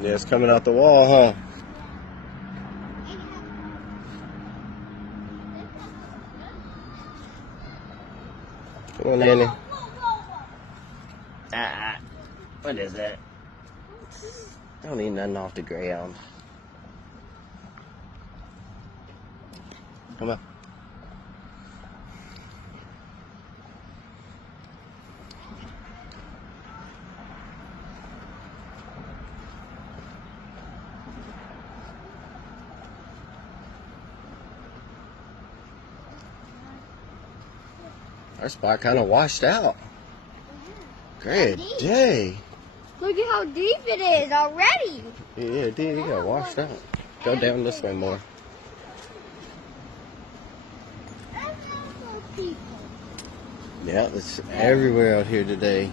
Yeah, it's coming out the wall, huh? Come on, Nanny. What is that? Don't eat nothing off the ground. Come on. Our spot kind of washed out. Great day. Look at how deep it is already. Yeah, it did. It got washed out. Go down this way more. Yeah, it's everywhere out here today.